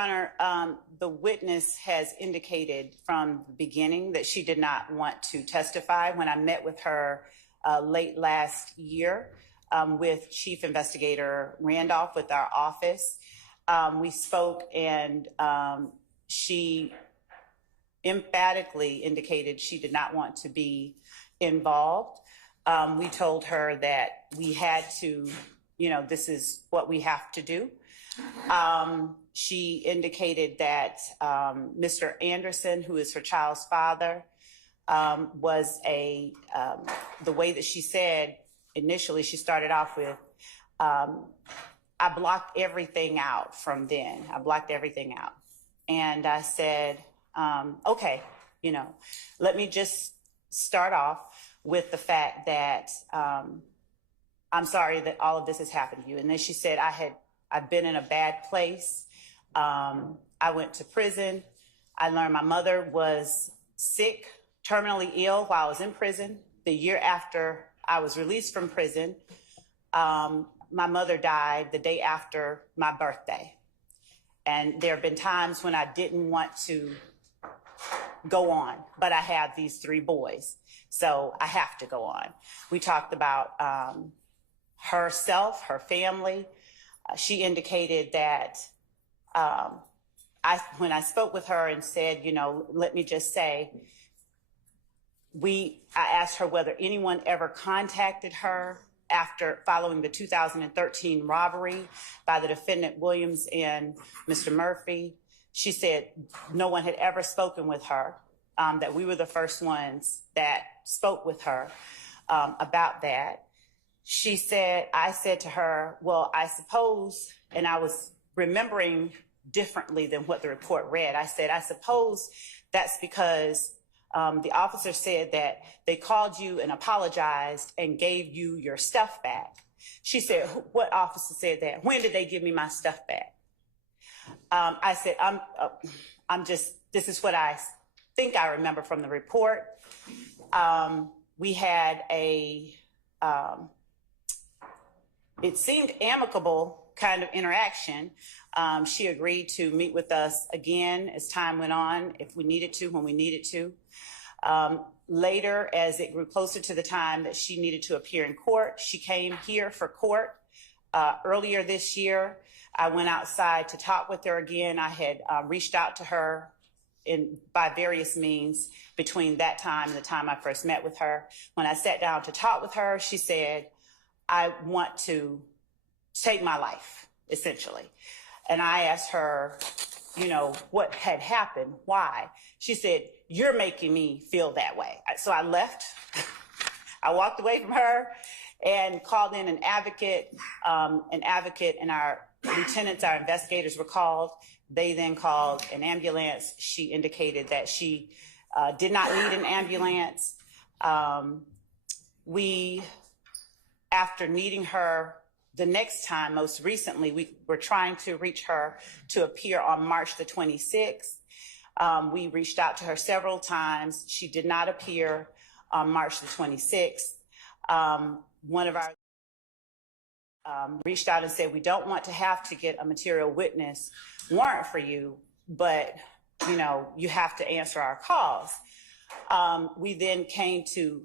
Honor, the witness has indicated from the beginning that she did not want to testify. When I met with her late last year with Chief Investigator Randolph with our office, we spoke, and she emphatically indicated she did not want to be involved. We told her that we had to, this is what we have to do. She indicated that Mr. Anderson, who is her child's father, was the way that she said initially, she started off with, I blocked everything out from then. I blocked everything out. And I said, okay, let me just start off with the fact that I'm sorry that all of this has happened to you. And then she said, I've been in a bad place. I went to prison. I learned my mother was sick, terminally ill while I was in prison. The year after I was released from prison, my mother died the day after my birthday. And there have been times when I didn't want to go on, but I have these 3 boys, so I have to go on. We talked about herself, her family. She indicated that when I spoke with her and said, let me just say, I asked her whether anyone ever contacted her following the 2013 robbery by the defendant Williams and Mr. Murphy. She said no one had ever spoken with her, that we were the first ones that spoke with her about that. She said, I said to her, well, I suppose, and I was remembering differently than what the report read. I said, I suppose that's because the officer said that they called you and apologized and gave you your stuff back. She said, what officer said that? When did they give me my stuff back? I said, this is what I think I remember from the report. We had it seemed amicable kind of interaction. She agreed to meet with us again as time went on, if we needed to, when we needed to. Later, as it grew closer to the time that she needed to appear in court, she came here for court. Earlier this year, I went outside to talk with her again. I had reached out to her by various means between that time and the time I first met with her. When I sat down to talk with her, she said, I want to take my life, essentially. And I asked her, what had happened, why? She said, you're making me feel that way. So I left. I walked away from her and called in an advocate and our lieutenants, our investigators were called. They then called an ambulance. She indicated that she did not need an ambulance. After needing her the next time, most recently, we were trying to reach her to appear on March the 26th. We reached out to her several times. She did not appear on March the 26th. One of our reached out and said, we don't want to have to get a material witness warrant for you, but you have to answer our calls. We then came to,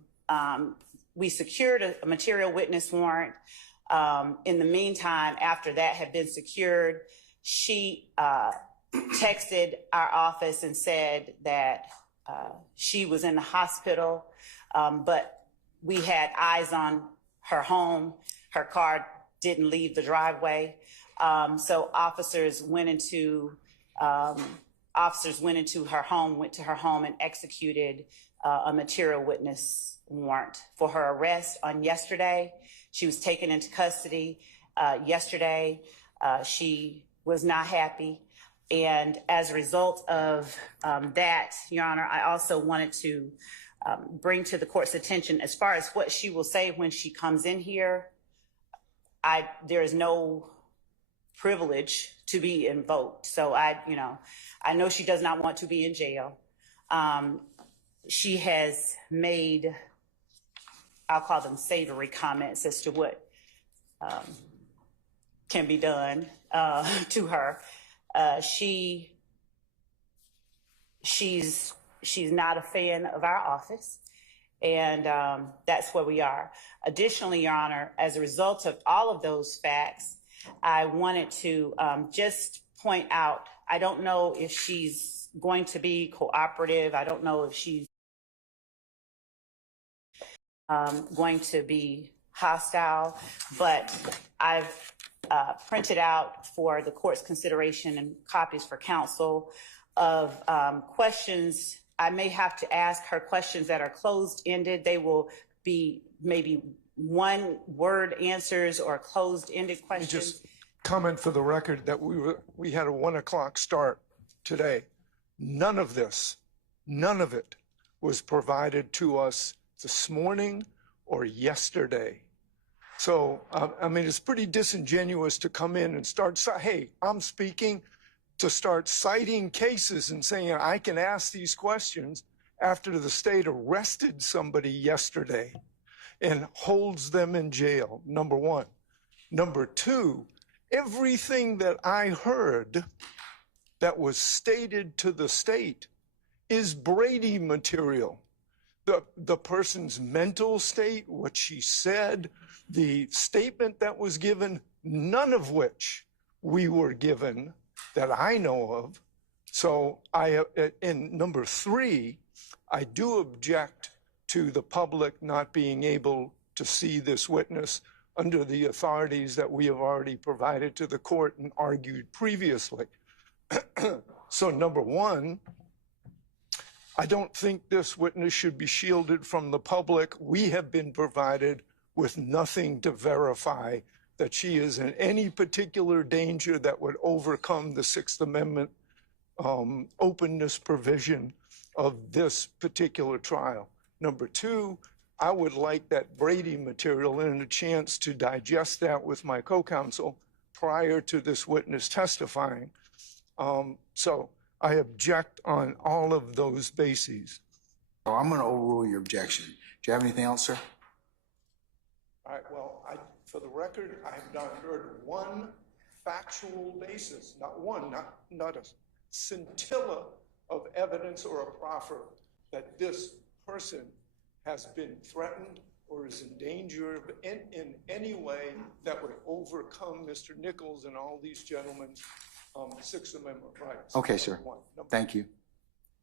we secured a material witness warrant. In the meantime, after that had been secured, she texted our office and said that she was in the hospital, but we had eyes on her home. Her car didn't leave the driveway. So officers went into her home, went to her home and executed a material witness warrant for her arrest on yesterday. She was taken into custody yesterday. She was not happy. And as a result of that, Your Honor, I also wanted to bring to the court's attention, as far as what she will say when she comes in here, there is no privilege to be invoked. So I know she does not want to be in jail. She has made, I'll call them savory comments as to what can be done to her. She's not a fan of our office, and that's where we are. Additionally, Your Honor, as a result of all of those facts, I wanted to just point out, I don't know if she's going to be cooperative. I don't know if she's going to be hostile, but I've printed out for the court's consideration and copies for counsel of questions. I may have to ask her questions that are closed-ended. They will be maybe one-word answers or closed-ended questions. Let me just comment for the record that we had a 1 o'clock start today. None of it was provided to us this morning or yesterday. So, I mean, it's pretty disingenuous to come in and start, hey, I'm speaking, to start citing cases and saying I can ask these questions after the state arrested somebody yesterday and holds them in jail, number one. Number two, everything that I heard that was stated to the state is Brady material. The person's mental state, what she said, the statement that was given, none of which we were given that I know of. So and number three, I do object to the public not being able to see this witness under the authorities that we have already provided to the court and argued previously. So number one, I don't think this witness should be shielded from the public. We have been provided with nothing to verify that she is in any particular danger that would overcome the Sixth Amendment openness provision of this particular trial. Number two, I would like that Brady material and a chance to digest that with my co-counsel prior to this witness testifying. So I object on all of those bases. Oh, I'm going to overrule your objection. Do you have anything else, sir? All right, well, for the record, I have not heard one factual basis, not one, not a scintilla of evidence or a proffer that this person has been threatened or is in danger in any way that would overcome Mr. Nichols and all these gentlemen's Sixth Amendment rights. Okay, sir. Thank you.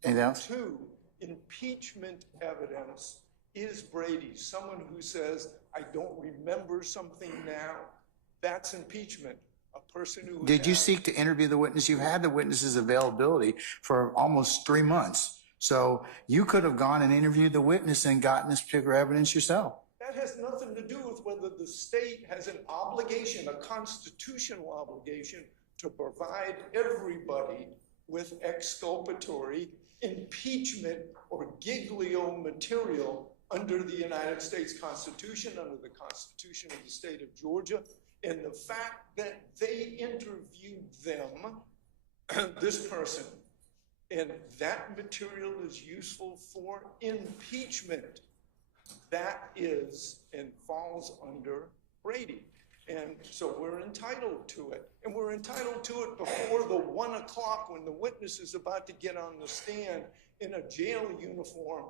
Anything else? Two, impeachment evidence is Brady. Someone who says, I don't remember something now, that's impeachment. A person who— Did you seek to interview the witness? You've had the witness's availability for almost 3 months. So you could have gone and interviewed the witness and gotten this particular evidence yourself. That has nothing to do with whether the state has an obligation, a constitutional obligation, to provide everybody with exculpatory impeachment or giglio material under the United States Constitution, under the Constitution of the state of Georgia. And the fact that they interviewed them, this person, and that material is useful for impeachment, that is and falls under Brady. And so we're entitled to it. And we're entitled to it before the 1 o'clock when the witness is about to get on the stand in a jail uniform